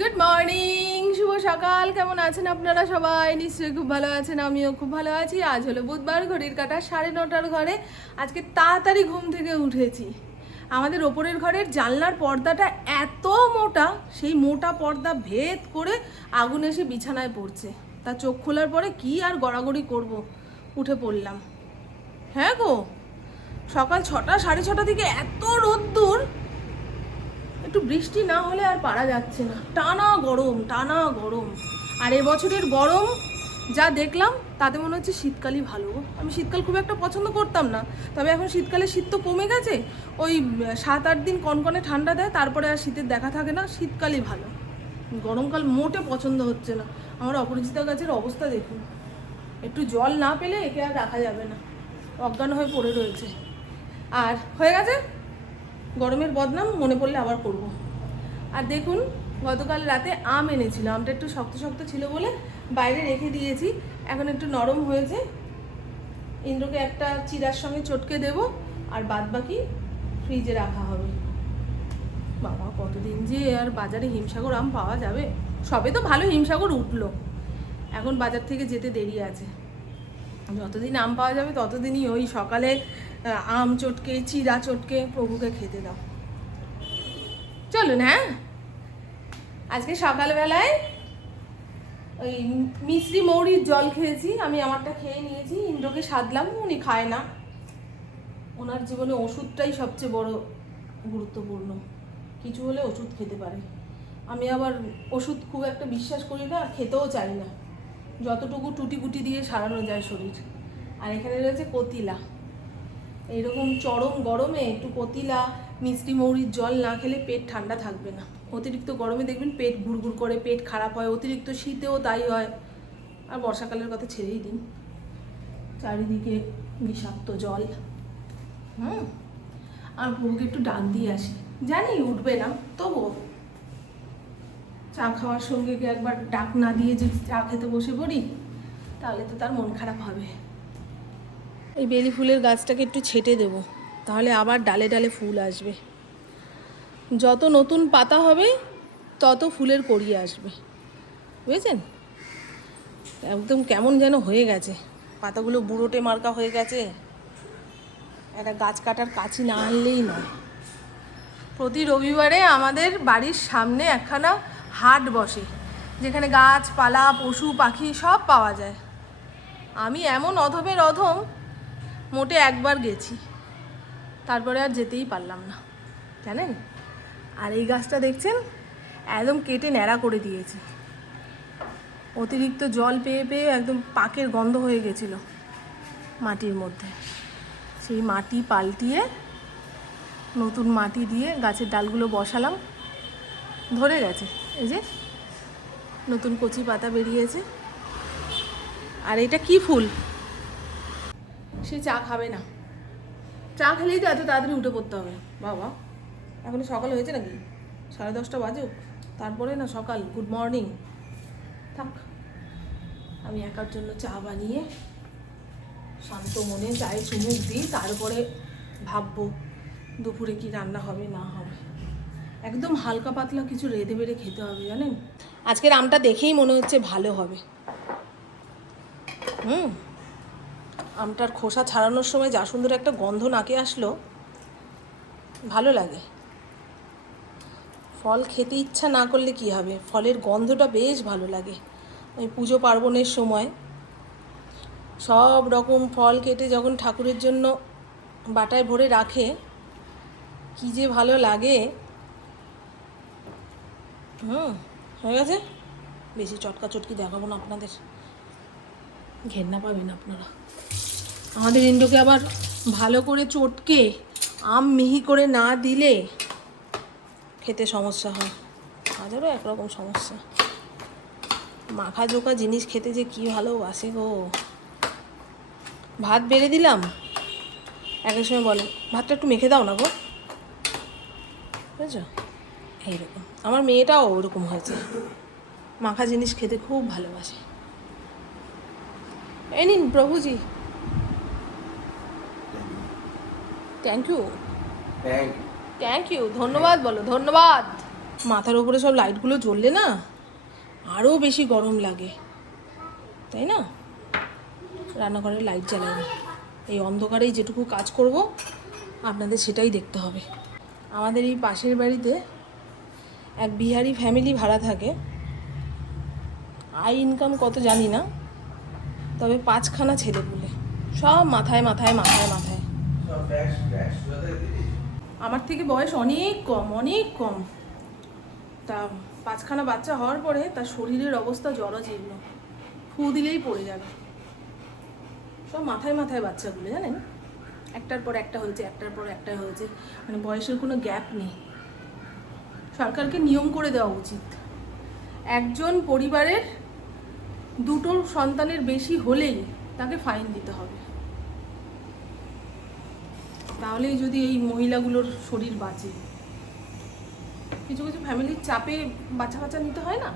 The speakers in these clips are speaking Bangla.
গুড মর্নিং, শুভ সকাল। কেমন আছেন আপনারা সবাই? নিশ্চয়ই খুব ভালো আছেন, আমিও খুব ভালো আছি। আজ হলো বুধবার, ঘড়ির কাঁটা 9:30 ঘরে। আজকে তাড়াতাড়ি ঘুম থেকে উঠেছি। আমাদের ওপরের ঘরের জানলার পর্দাটা এত মোটা, সেই মোটা পর্দা ভেদ করে আগুন এসে বিছানায় পড়ছে। তা চোখ খোলার পরে কি আর গড়াগড়ি করব, উঠে পড়লাম। হ্যাঁ গো, সকাল 6টা 6:30 থেকে এত রোদ্দুর, একটু বৃষ্টি না হলে আর পারা যাচ্ছে না। টানা গরম, টানা গরম। আর এবছরের গরম যা দেখলাম তাতে মনে হচ্ছে শীতকালই ভালো। আমি শীতকাল খুব একটা পছন্দ করতাম না, তবে এখন শীতকালে শীত তো কমে গেছে। ওই 7-8 দিন কনকনে ঠান্ডা দেয়, তারপরে আর শীতের দেখা থাকে না। শীতকালই ভালো, গরমকাল মোটে পছন্দ হচ্ছে না। আমার অপরিচিতা গাছের অবস্থা দেখুন, একটু জল না পেলে একে আর রাখা যাবে না, অজ্ঞান হয়ে পড়ে রয়েছে। আর হয়ে গেছে গরমের বদনাম, মনে পড়লে আবার করব। আর দেখুন, গতকাল রাতে আম এনেছিল, আমটা একটু শক্ত শক্ত ছিল বলে বাইরে রেখে দিয়েছি। এখন একটু নরম হয়েছে। ইন্দ্রকে একটা চিড়ার সঙ্গে চটকে দেব, আর বাদ বাকি ফ্রিজে রাখা হবে। বাবা, কতদিন যে আর বাজারে হিমসাগর আম পাওয়া যাবে। সবে তো ভালো হিমসাগর উঠলো, এখন বাজার থেকে যেতে দেরি আছে। যতদিন আম পাওয়া যাবে ততদিনই ওই সকালে আম চটকে চিড়া চটকে প্রভুকে খেতে দাও। চলুন। হ্যাঁ, আজকে সকালবেলায় ওই মিশ্রি মৌরির জল খেয়েছি। আমি আমারটা খেয়ে নিয়েছি, ইন্দ্রকে সাধলাম, উনি খায় না। ওনার জীবনে ওষুধটাই সবচেয়ে বড় গুরুত্বপূর্ণ, কিছু হলে ওষুধ খেতে পারে। আমি আবার ওষুধ খুব একটা বিশ্বাস করি না, আর খেতেও চাই না। যতটুকু টুটি পুটি দিয়ে সারানো যায় শরীর। আর এখানে রয়েছে কতিলা। এইরকম চরম গরমে একটু কতিলা মিষ্টি মৌরির জল না খেলে পেট ঠান্ডা থাকবে না। অতিরিক্ত গরমে দেখবেন পেট ঘুরঘুর করে, পেট খারাপ হয়। অতিরিক্ত শীতেও তাই হয়। আর বর্ষাকালের কথা ছেড়েই দিন, চারিদিকে বিষাক্ত জল। আর বউকে একটু ডাক দিয়ে আসি, জানি উঠবে না, তবুও চা খাওয়ার সঙ্গে একবার ডাক না দিয়ে যদি চা খেতে বসে পড়ি, তাহলে তো তার মন খারাপ হবে। এই বেলি ফুলের গাছটাকে একটু ছেটে দেব, তাহলে আবার ডালে ডালে ফুল আসবে। যত নতুন পাতা হবে তত ফুলের কড়ি আসবে, বুঝেছেন? একদম কেমন যেন হয়ে গেছে, পাতাগুলো বুড়োটে মার্কা হয়ে গেছে। একটা গাছ কাটার কাছি না আনলেই নয়। প্রতি রবিবারে আমাদের বাড়ির সামনে একখানা হাট বসে, যেখানে গাছপালা পশু পাখি সব পাওয়া যায়। আমি এমন অধমের অধম, মোটে একবার গেছি, তারপরে আর যেতেই পারলাম না, জানেন? আর এই গাছটা দেখছেন, একদম কেটে ন্যাড়া করে দিয়েছে। অতিরিক্ত জল পেয়ে পেয়ে একদম পাকের গন্ধ হয়ে গেছিল মাটির মধ্যে। সেই মাটি পাল্টিয়ে নতুন মাটি দিয়ে গাছের ডালগুলো বসালাম, ধরে গেছে। এই যে নতুন কচি পাতা বেরিয়েছে। আর এটা কি ফুল? সে চা খাবে না, চা খেলেই তো এত তাড়াতাড়ি উঠে পড়তে হবে। বাবা, এখন সকাল হয়েছে নাকি? 10:30 বাজুক, তারপরে না সকাল। Good morning. থাক, আমি একার জন্য চা বানিয়ে শান্ত মনে চায়ে চুমুক দিই, তারপরে ভাববো দুপুরে কি রান্না হবে না হবে। একদম হালকা পাতলা কিছু রেঁধে বেড়ে খেতে হবে, জানেন? আজকের আমটা দেখেই মনে হচ্ছে ভালো হবে। আমটার খোসা ছাড়ানোর সময় যা সুন্দর একটা গন্ধ নাকে আসলো, ভালো লাগে। ফল খেতে ইচ্ছা না করলে কি হবে, ফলের গন্ধটা বেশ ভালো লাগে। ওই পুজো পার্বণের সময় সব রকম ফল কেটে যখন ঠাকুরের জন্য বাটায় ভরে রাখে, কি যে ভালো লাগে। হয়ে গেছে। বেশি চটকা চটকি দেখাবো না আপনাদের, ঘেন্না পাবেন আপনারা। আমাদের ইন্দ্রকে আবার ভালো করে চটকে আম মিহি করে না দিলে খেতে সমস্যা হয়। আমাদেরও একরকম সমস্যা। মাখা জোকা জিনিস খেতে যে কী ভালোবাসে গো। ভাত বেড়ে দিলাম, একের সময় বলে ভাতটা একটু মেখে দাও না গো, বুঝছো? এইরকম আমার মেয়েটাও ওরকম হয়েছে, মাখা জিনিস খেতে খুব ভালোবাসে। এই নিন প্রভুজি। থ্যাংক ইউ, থ্যাংক ইউ, ধন্যবাদ বলো, ধন্যবাদ। মাথার উপরে সব লাইটগুলো জ্বললে না আরও বেশি গরম লাগে, তাই না? রান্নাঘরের লাইট জ্বালাই না, এই অন্ধকারেই যেটুকু কাজ করব আপনাদের সেটাই দেখতে হবে। আমাদের এই পাশের বাড়িতে এক বিহারি ফ্যামিলি ভাড়া থাকে। আয় ইনকাম কত জানি না, তবে 5খানা ছেলে পুলে, সব মাথায় মাথায় মাথায় মাথায়। আমার থেকে বয়স অনেক কম, অনেক কম। তা 5খানা বাচ্চা হওয়ার পরে তার শরীরের অবস্থা জরাজীর্ণ, ফু দিলেই পড়ে যাবে। সব মাথায় মাথায় বাচ্চাগুলো, জানেন, একটার পর একটা হয়েছে, একটার পর একটা হয়েছে, মানে বয়সের কোনো গ্যাপ নেই। সরকারকে নিয়ম করে দেওয়া উচিত, একজন পরিবারের 2টো সন্তানের বেশি হলেই তাকে ফাইন দিতে হবে। তাহলেই যদি এই মহিলাগুলোর শরীর বাঁচে। কিছু কিছু ফ্যামিলির চাপে বাচ্চা কাচ্চা নিতে হয় না।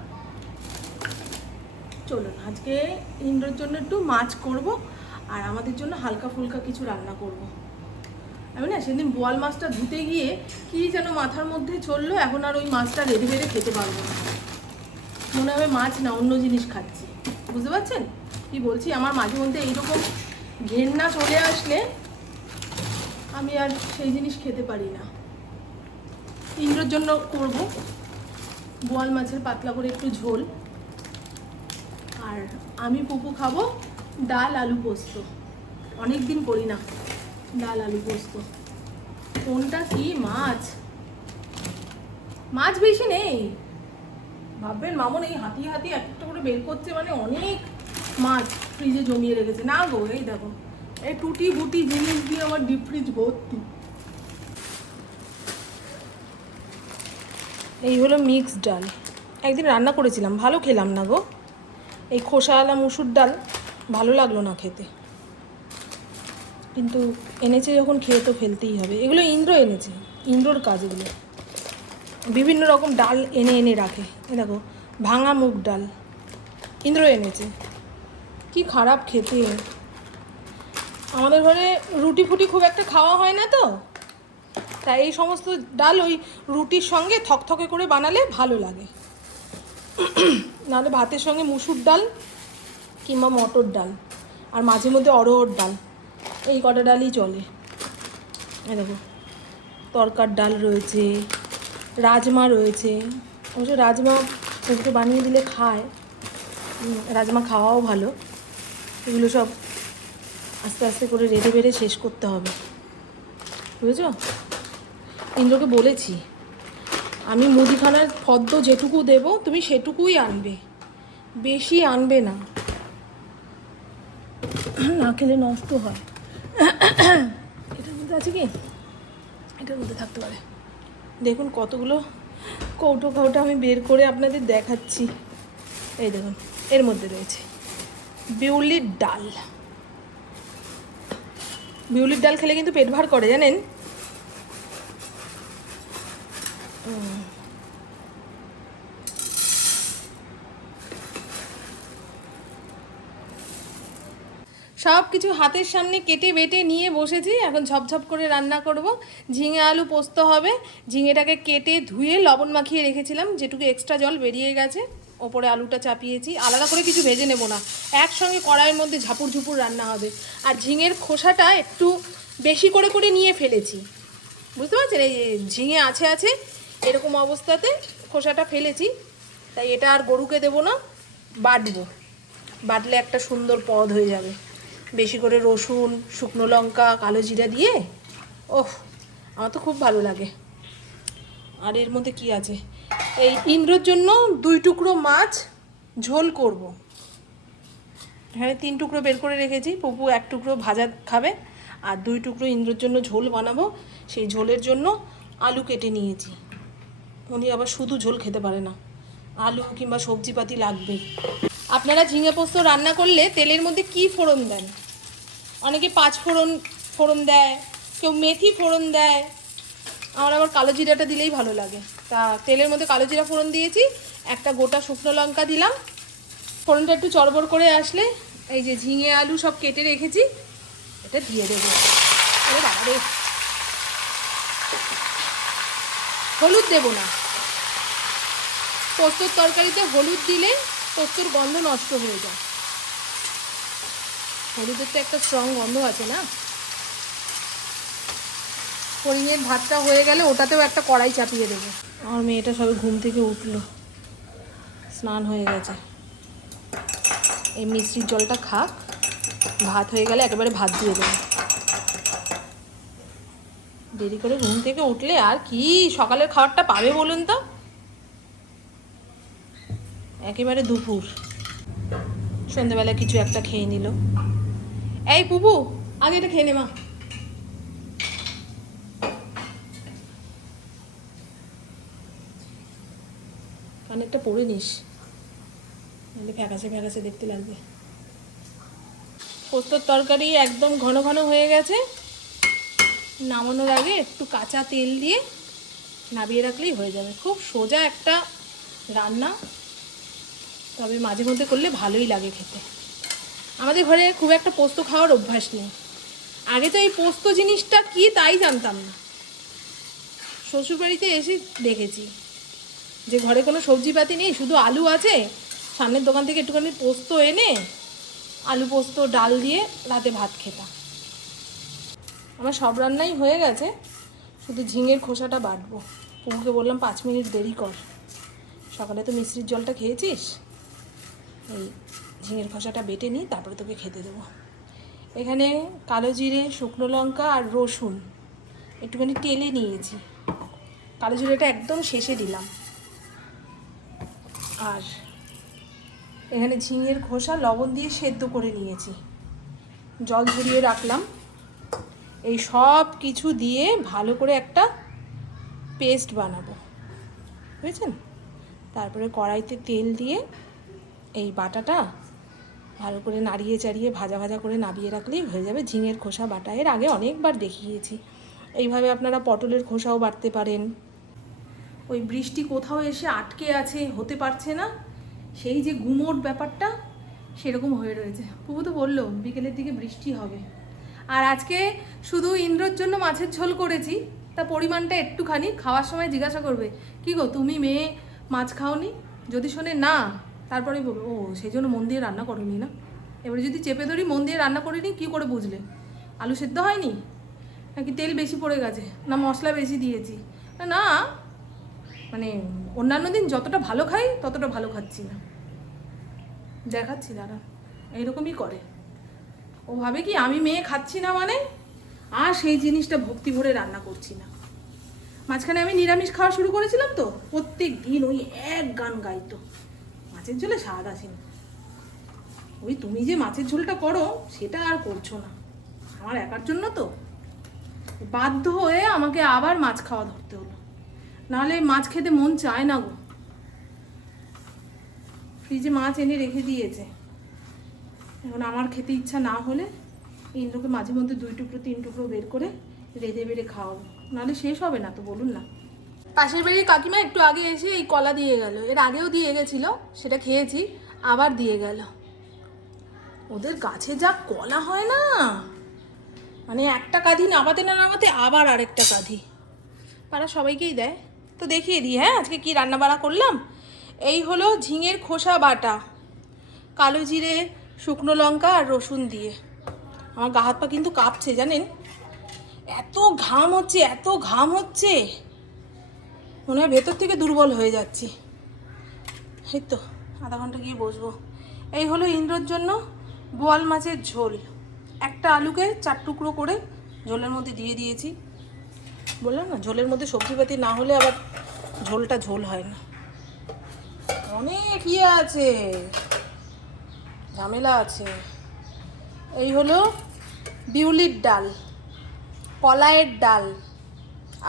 চলুন আজকে ইন্দ্রর জন্য একটু মাছ করব, আর আমাদের জন্য হালকা ফুলকা কিছু রান্না করব। আমি না সেদিন বোয়াল মাছটা ধুতে গিয়ে কি যেন মাথার মধ্যে চললো, এখন আর ওই মাছটা রেঁধে বেড়ে খেতে পারবো না। মনে হবে মাছ না অন্য জিনিস খাচ্ছি। বুঝতে পারছেন কি বলছি? আমার মাঝে মধ্যে এইরকম ঘেন্না চলে আসলে আমি আর সেই জিনিস খেতে পারি না। ইন্দ্রর জন্য করব বোয়াল মাছের পাতলা করে একটু ঝোল, আর আমি পুপু খাবো ডাল আলু পোস্ত। অনেক দিন করি না ডাল আলু পোস্ত। কোনটা কি মাছ, মাছ বেশি নেই। ভাববেন মামন এই হাতি হাতি এক একটা করে বের করছে, মানে অনেক মাছ ফ্রিজে জমিয়ে রেখেছে। না গো, এই দেখো এই টুটি বুটি জিনিস দিয়ে আমার ডিপ ফ্রিজ ভর্তি। এই হলো মিক্সড ডাল, একদিন রান্না করেছিলাম, ভালো খেলাম না গো। এই খোসাওয়ালা মুসুর ডাল ভালো লাগলো না খেতে, কিন্তু এনেছে যখন খেয়ে তো ফেলতেই হবে। এগুলো ইন্দ্র এনেছে, ইন্দ্রর কাজ এগুলো। বিভিন্ন রকম ডাল এনে এনে রাখে। এ দেখো ভাঙা মুগ ডাল ইন্দ্র এনেছে, কি খারাপ খেতে। আমাদের ঘরে রুটি ফুটি খুব একটা খাওয়া হয় না, তো তাই এই সমস্ত ডাল ওই রুটির সঙ্গে থকথকে করে বানালে ভালো লাগে। নাহলে ভাতের সঙ্গে মুসুর ডাল কিংবা মটর ডাল, আর মাঝে মধ্যে অড়হর ডাল, এই কটা ডালই চলে। এই দেখো তরকার ডাল রয়েছে, রাজমা রয়েছে। অবশ্য রাজমা ওকে বানিয়ে দিলে খায়, রাজমা খাওয়াও ভালো। এগুলো সব আস্তে আস্তে করে রেঁধে বেড়ে শেষ করতে হবে, বুঝেছো? ইন্দ্রকে বলেছি আমি মুদিখানার ফদ্দ যেটুকু দেব তুমি সেটুকুই আনবে, বেশি আনবে না, না খেলে নষ্ট হয়। এটার মধ্যে আছে কি? এটার মধ্যে থাকতে পারে। দেখুন কতগুলো কৌটো কৌটো আমি বের করে আপনাদের দেখাচ্ছি। এই দেখুন এর মধ্যে রয়েছে বিউলির ডাল। বিউলির ডাল খেলে কিন্তু পেট ভার করে, জানেন। সব কিছু হাতের সামনে কেটে বেটে নিয়ে বসেছি, এখন ঝপঝপ করে রান্না করব। ঝিঙে আলু পোস্ত হবে। ঝিঙেটাকে কেটে ধুয়ে লবণ মাখিয়ে রেখেছিলাম, যেটুকু এক্সট্রা জল বেরিয়ে গেছে। ওপরে আলুটা চাপিয়েছি, আলাদা করে কিছু ভেজে নেব না, একসঙ্গে কড়াইয়ের মধ্যে ঝাপুর ঝুপুর রান্না হবে। আর ঝিঙের খোসাটা একটু বেশি করে করে নিয়ে ফেলেছি, বুঝতে পারছেন? এই ঝিঙে আছে আছে এরকম অবস্থাতে খোসাটা ফেলেছি, তাই এটা আর গরুকে দেবো না, বাটবো। বাটলে একটা সুন্দর পদ হয়ে যাবে। বেশি করে রসুন, শুকনো লঙ্কা, কালো জিরা দিয়ে, ওহ আমার তো খুব ভালো লাগে। আর এর মধ্যে কি আছে? এই ইন্দ্রর জন্য 2 টুকরো মাছ ঝোল করব। হ্যাঁ 3 টুকরো বের করে রেখেছি, পপু 1 টুকরো ভাজা খাবে, আর 2 টুকরো ইন্দ্রর জন্য ঝোল বানাবো। সেই ঝোলের জন্য আলু কেটে নিয়েছি। উনি আবার শুধু ঝোল খেতে পারে না, আলু কিংবা সবজিপাতি লাগবে। আপনারা ঝিঙে পোস্ত রান্না করলে তেলের মধ্যে কি ফোড়ন দেন? অনেকে 5 ফোড়ন দেয়, কেউ মেথি ফোড়ন দেয়, আমার আবার কালো জিরাটা দিলেই ভালো লাগে। তা তেলের মধ্যে কালো জিরা ফোড়ন দিয়েছি, একটা গোটা শুকনো লঙ্কা দিলাম। ফোড়নটা একটু চড়বড় করে আসলে এই যে ঝিঙে আলু সব কেটে রেখেছি এটা দিয়ে দেবো। আরে বাবা রে, হলুদ দেবো না, পোস্তর তরকারিতে হলুদ দিলে পোস্তর গন্ধ নষ্ট হয়ে যায়। হলুদের তো একটা স্ট্রং গন্ধ আছে না। ফড়িংয়ের ভাতটা হয়ে গেলে ওটাতেও একটা কড়াই চাপিয়ে দেবো। আমার মেয়েটা সবে ঘুম থেকে উঠলো, স্নান হয়ে গেছে। এই মিষ্টির জলটা খাক, ভাত হয়ে গেলে একেবারে ভাত দিয়ে দেবো। দেরি করে ঘুম থেকে উঠলে আর কি সকালের খাবারটা পাবে বলুন তো? একেবারে দুপুর। সন্ধ্যেবেলা কিছু একটা খেয়ে নিল। এই পুপু, আগে এটা খেয়ে নে মা। অনেকটা পড়ে নিস, নাহলে ফ্যাকাশে ফ্যাকাশে দেখতে লাগবে। পোস্তর তরকারি একদম ঘন ঘন হয়ে গেছে। নামানোর আগে একটু কাঁচা তেল দিয়ে নাবিয়ে রাখলেই হয়ে যাবে। খুব সোজা একটা রান্না, তবে মাঝে মধ্যে করলে ভালোই লাগে খেতে। আমাদের ঘরে খুব একটা পোস্ত খাওয়ার অভ্যাস নেই। আগে তো এই পোস্ত জিনিসটা কি তাই জানতাম না। শ্বশুরবাড়িতে এসে দেখেছি যে ঘরে কোনো সবজিপাতি নেই, শুধু আলু আছে। সামনের দোকান থেকে একটুখানি পোস্ত এনে আলু পোস্ত ডাল দিয়ে রাতে ভাত খেতাম। আমার সব রান্নাই হয়ে গেছে, শুধু ঝিঙের খোসাটা বাটবো। পুকুকে বললাম 5 মিনিট দেরি কর, সকালে তো মিষ্টির জলটা খেয়েছিস, এই ঝিঙের খোসাটা বেটে নিই, তারপরে তোকে খেতে দেবো। এখানে কালো জিরে, শুকনো লঙ্কা আর রসুন একটুখানি তেলে নিয়েছি। কালো জিরেটা একদম শেষে দিলাম। আর এখানে ঝিঙের খোসা লবণ দিয়ে সেদ্ধ করে নিয়েছি, জল ঝরিয়ে রাখলাম। এই সব কিছু দিয়ে ভালো করে একটা পেস্ট বানাবো, বুঝেছেন? তারপরে কড়াইতে তেল দিয়ে এই বাটাটা ভালো করে নাড়িয়ে চাড়িয়ে ভাজা ভাজা করে নাবিয়ে রাখলেই হয়ে যাবে ঝিঙের খোসা বাটা। এর আগে অনেকবার দেখিয়েছি। এইভাবে আপনারা পটলের খোসাও বাটতে পারেন। ওই বৃষ্টি কোথাও এসে আটকে আছে, হতে পারছে না, সেই যে গুমোট ব্যাপারটা সেরকম হয়ে রয়েছে। পুপু তো বললো বিকেলের দিকে বৃষ্টি হবে। আর আজকে শুধু ইন্দ্রর জন্য মাছের ঝোল করেছি, তা পরিমাণটা একটুখানি। খাওয়ার সময় জিজ্ঞাসা করবে, কি গো তুমি মেয়ে মাছ খাওনি? যদি শোনে না, তারপরে বলবে ও সেই জন্য মন দিয়ে রান্না করিনি না। এবারে যদি চেপে ধরি মন দিয়ে রান্না করিনি, কী করে বুঝলে? আলু সেদ্ধ হয়নি, নাকি তেল বেশি পড়ে গেছে, না মশলা বেশি দিয়েছি? না, মানে অন্যান্য দিন যতটা ভালো খাই ততটা ভালো খাচ্ছি না, দেখাচ্ছি দাঁড়া। এইরকমই করে ও, ভাবে কি আমি মেয়ে খাচ্ছি না মানে, আর সেই জিনিসটা ভক্তি ভরে রান্না করছি না। মাঝখানে আমি নিরামিষ খাওয়া শুরু করেছিলাম তো, প্রত্যেক দিন ওই এক গান গাইতো, মাছের ঝোলে স্বাদ আছে না। ওই তুমি যে মাছের ঝোলটা করো সেটা আর করছো না, আমার একার জন্য তো। বাধ্য হয়ে আমাকে আবার মাছ খাওয়া ধরতে হলো, নাহলে মাছ খেতে মন চায় না গো। ফ্রিজে মাছ এনে রেখে দিয়েছে, এখন আমার খেতে ইচ্ছা না হলে ইন্দ্রকে মাঝে মধ্যে 2 টুকরো 3 টুকরো বের করে রেঁধে বেড়ে খাওয়াবো, নাহলে শেষ হবে না তো বলুন না। পাশের বাড়ির কাকিমা একটু আগে এসে এই কলা দিয়ে গেল, এর আগেও দিয়ে গেছিলো, সেটা খেয়েছি, আবার দিয়ে গেল। ওদের গাছে যা কলা হয় না, মানে একটা কাঁধি নামাতে না নামাতে আবার আরেকটা কাঁধি। পাড়া সবাইকেই দেয়। তো দেখিয়ে দিই, হ্যাঁ আজকে কি রান্না বাড়া করলাম। এই হলো ঝিঙের খোসা বাটা, কালো জিরে, শুকনো লঙ্কা আর রসুন দিয়ে। আমার গা হাত পা কিন্তু কাঁপছে জানেন, এত ঘাম হচ্ছে, এত ঘাম হচ্ছে, মনে হয় ভেতর থেকে দুর্বল হয়ে যাচ্ছি। এই তো আধা ঘন্টা গিয়ে বসবো। এই হলো ইন্দ্রর জন্য বোয়াল মাছের ঝোল। একটা আলুকে 4 টুকরো করে ঝোলের মধ্যে দিয়ে দিয়েছি। বললাম না, ঝোলের মধ্যে সবজিপাতি না হলে আবার ঝোলটা ঝোল হয় না। অনেক ইয়ে আছে, ঝামেলা আছে। এই হলো বিউলির ডাল, কলাইয়ের ডাল,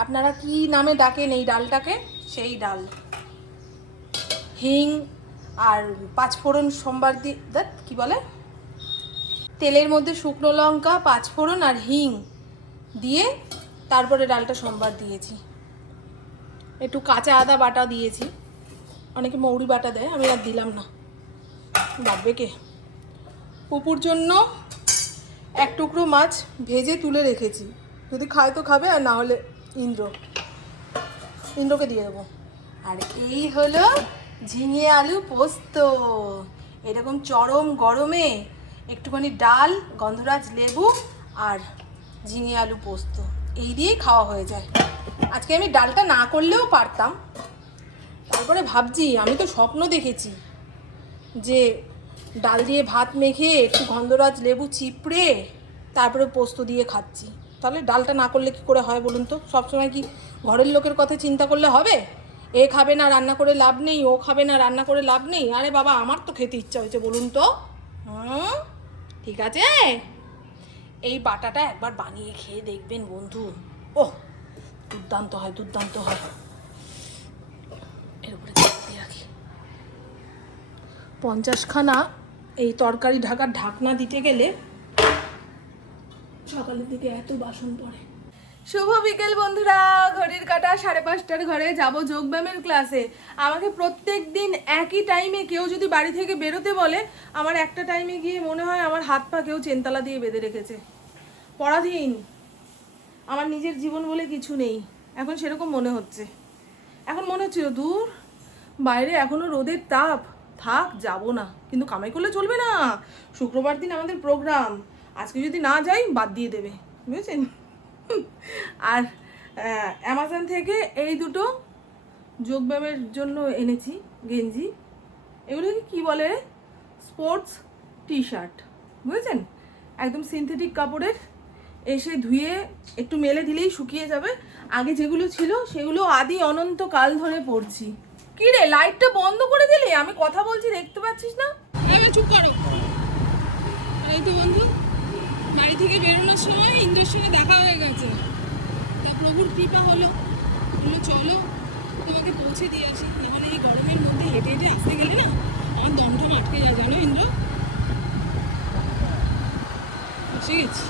আপনারা কি নামে ডাকেন এই ডালটাকে, সেই ডাল। হিং আর 5 ফোড়ন সোমবার দিয়ে, কি বলে, তেলের মধ্যে শুকনো লঙ্কা, 5 ফোড়ন আর হিং দিয়ে তারপরে ডালটা সোমবার দিয়েছি। একটু কাঁচা আদা বাটা দিয়েছি, অনেকে মৌরি বাটা দেয়, আমি আর দিলাম না, বাটবে কে। পুপুর জন্য 1 টুকরো মাছ ভেজে তুলে রেখেছি, যদি খায় তো খাবে, আর না হলে ইন্দ্রকে দিয়ে দেবো। আর এই হলো ঝিঙে আলু পোস্ত, এরকম চরম গরমে একটুখানি ডাল, গন্ধরাজ লেবু আর ঝিঙে আলু পোস্ত, এই দিয়েই খাওয়া হয়ে যায়। আজকে আমি ডালটা না করলেও পারতাম, তারপরে ভাবছি আমি তো স্বপ্ন দেখেছি যে ডাল দিয়ে ভাত মেখে একটু গন্ধরাজ লেবু চিপড়ে তারপরে পোস্ত দিয়ে খাচ্ছি। তাহলে ডালটা না করলে কী করে হয় বলুন তো? সবসময় কি ঘরের লোকের কথা চিন্তা করলে হবে? এ খাবে না রান্না করে লাভ নেই, ও খাবে না রান্না করে লাভ নেই। আরে বাবা, আমার তো খেতে ইচ্ছা হয়েছে বলুন তো। ঠিক আছে, এই বাটাটা একবার বানিয়ে খেয়ে দেখবেন বন্ধু। ওহ, দুর্দান্ত হয়, দুর্দান্ত হয়। এর উপরে দিয়ে রাখি 50খানা এই তরকারি ঢাকার ঢাকনা দিতে গেলে সকালের দিকে এত বাসন পড়ে। শুভ বিকেল বন্ধুরা, ঘড়ির কাঁটা 5:30টার ঘরে যাব যোগব্যায়ামের ক্লাসে। আমাকে প্রত্যেক দিন একই টাইমে কেউ যদি বাড়ি থেকে বেরোতে বলে, আমার একটা টাইমে গিয়ে মনে হয় আমার হাত পা কেউ চেনতলা দিয়ে বেঁধে রেখেছে। পরাধীন, আমার নিজের জীবন বলে কিছু নেই এখন, সেরকম মনে হচ্ছে। এখন মনে হচ্ছিল দূর বাইরে এখনো রোদের তাপ, থাক যাব না। কিন্তু কামাই করলে চলবে না, শুক্রবার দিন আমাদের প্রোগ্রাম, আজকে যদি না যাই বাদ দিয়ে দেবে, বুঝেছেন? আর অ্যামাজন থেকে এই দুটো যোগব্যায়ামের জন্য এনেছি গেঞ্জি। এগুলোকে কি বলে? স্পোর্টস টি শার্ট, বুঝেছেন? একদম সিনথেটিক কাপড়ের, এসে ধুয়ে একটু মেলে দিলেই শুকিয়ে যাবে। আগে যেগুলো ছিল সেগুলো আদি অনন্ত কাল ধরে পরছি। কি রে, লাইটটা বন্ধ করে দিলি? আমি কথা বলছি, দেখতে পাচ্ছিস না? চুপ করো। এই তো বন্ধু, বাড়ি থেকে বেরোনোর সময় ইন্দ্রের সঙ্গে দেখা হয়ে গেছে। তা প্রভুর কৃপা হলো, চলো তোমাকে পৌঁছে দিয়ে আসি। নাহলে এই গরমের মধ্যে হেঁটে হেঁটে আসতে গেলে না আমার দমটা আটকে যায়, জানো ইন্দ্র? এসে গেছি।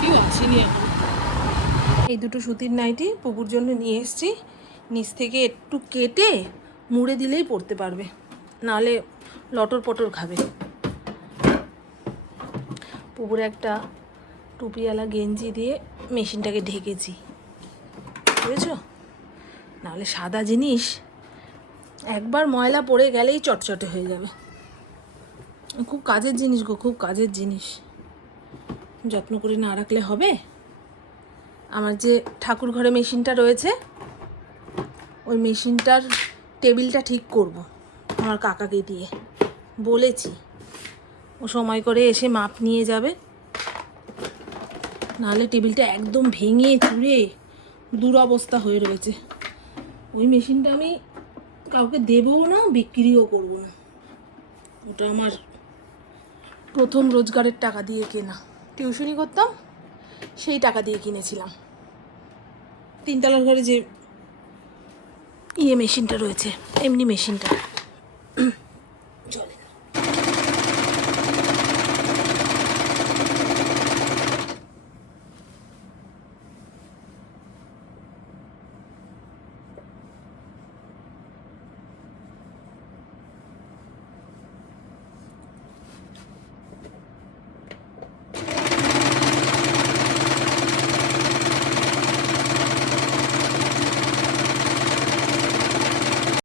কেউ আসেনি এখন। এই দুটো সুতির নাইটি পুকুর জন্য নিয়ে এসেছি, নিচ থেকে একটু কেটে মুড়ে দিলেই পরতে পারবে, নাহলে লটর পটর খাবে। পুকুরে একটা টুপিওয়ালা গেঞ্জি দিয়ে মেশিনটাকে ঢেকেছি, বুঝেছ? নাহলে সাদা জিনিস একবার ময়লা পড়ে গেলেই চটচটে হয়ে যাবে। খুব কাজের জিনিস গো, খুব কাজের জিনিস, যত্ন করে না রাখলে হবে। আমার যে ঠাকুর ঘরে মেশিনটা রয়েছে, ওই মেশিনটার টেবিলটা ঠিক করব আমার কাকাকে দিয়ে বলেছি। ও সময় করে এসে মাপ নিয়ে যাবে, নাহলে টেবিলটা একদম ভেঙে চুরে দুরবস্থা হয়ে রয়েছে। ওই মেশিনটা আমি কাউকে দেবও না, বিক্রিও করব না। ওটা আমার প্রথম রোজগারের টাকা দিয়ে কেনা, টিউশনি করতাম সেই টাকা দিয়ে কিনেছিলাম। 3তলার ঘরে যে মেশিনটা রয়েছে, এমনি মেশিনটা